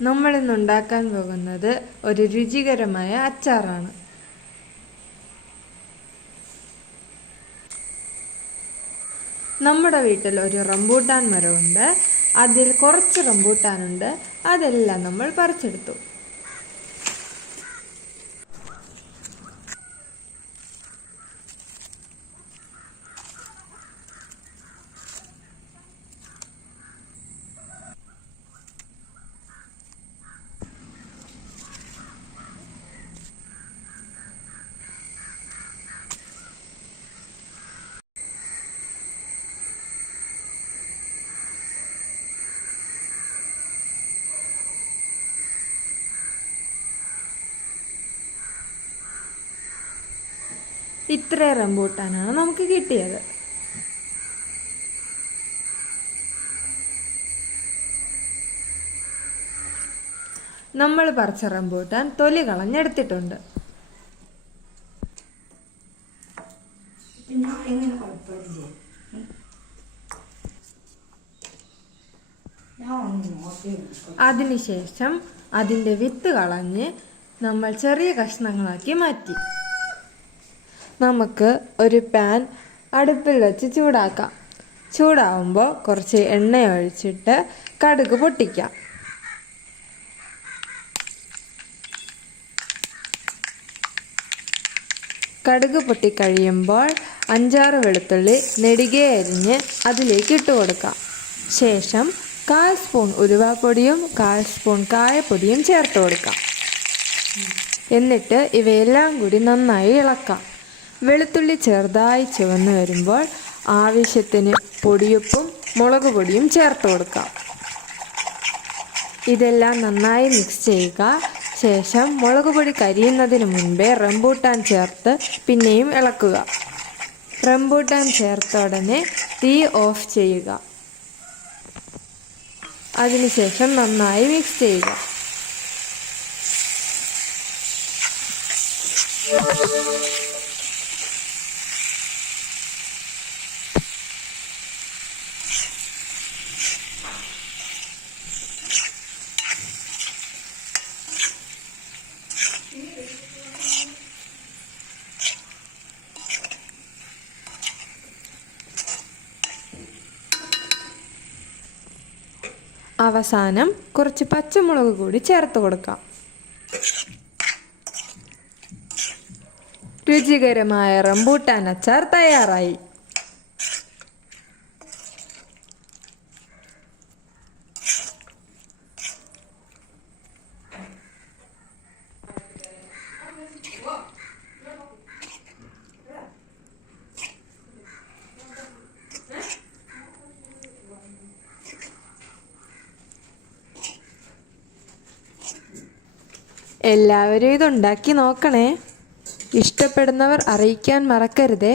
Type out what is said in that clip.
നമ്മളിന്ന് ഉണ്ടാക്കാൻ പോകുന്നത് ഒരു രുചികരമായ അച്ചാറാണ്. നമ്മുടെ വീട്ടിൽ ഒരു റംബൂട്ടാൻ മരമുണ്ട്. അതിൽ കുറച്ച് റംബൂട്ടാനുണ്ട്. അതെല്ലാം നമ്മൾ പറിച്ചെടുത്തു. ഇത്ര റംബൂട്ടാനാണ് നമുക്ക് കിട്ടിയത്. നമ്മൾ പറിച്ച റംബൂട്ടാൻ തൊലി കളഞ്ഞെടുത്തിട്ടുണ്ട്. അതിനുശേഷം അതിൻ്റെ വിത്ത് കളഞ്ഞ് നമ്മൾ ചെറിയ കഷ്ണങ്ങളാക്കി മാറ്റി. നമുക്ക് ഒരു പാൻ അടുപ്പിൽ വെച്ച് ചൂടാക്കാം. ചൂടാവുമ്പോൾ കുറച്ച് എണ്ണ ഒഴിച്ചിട്ട് കടുക് പൊട്ടിക്കാം. കടുക് പൊട്ടിക്കഴിയുമ്പോൾ 5-6 വെളുത്തുള്ളി നെടുകെ അരിഞ്ഞ് അതിലേക്ക് ഇട്ട് കൊടുക്കാം. ശേഷം 1/4 സ്പൂൺ ഉലുവാപ്പൊടിയും 1/4 സ്പൂൺ കായപ്പൊടിയും ചേർത്ത് കൊടുക്കാം. എന്നിട്ട് ഇവയെല്ലാം കൂടി നന്നായി ഇളക്കാം. വെളുത്തുള്ളി ചെറുതായി ചുവന്ന് വരുമ്പോൾ ആവശ്യത്തിന് പൊടിയുപ്പും മുളക് പൊടിയും ചേർത്ത് കൊടുക്കാം. ഇതെല്ലാം നന്നായി മിക്സ് ചെയ്യുക. ശേഷം മുളക് പൊടി കരിയുന്നതിന് മുൻപേ റംബൂട്ടാൻ ചേർത്ത് പിന്നെയും ഇളക്കുക. റംബൂട്ടാൻ ചേർത്ത ഉടനെ തീ ഓഫ് ചെയ്യുക. അതിനുശേഷം നന്നായി മിക്സ് ചെയ്യുക. അവസാനം കുറച്ച് പച്ചമുളക് കൂടി ചേർത്ത് കൊടുക്കാം. രുചികരമായ റംബൂട്ടാൻ അച്ചാർ തയ്യാറായി. എല്ലാവരും ഇതുണ്ടാക്കി നോക്കണേ. ഇഷ്ടപ്പെടുന്നവർ അറിയിക്കാൻ മറക്കരുതേ.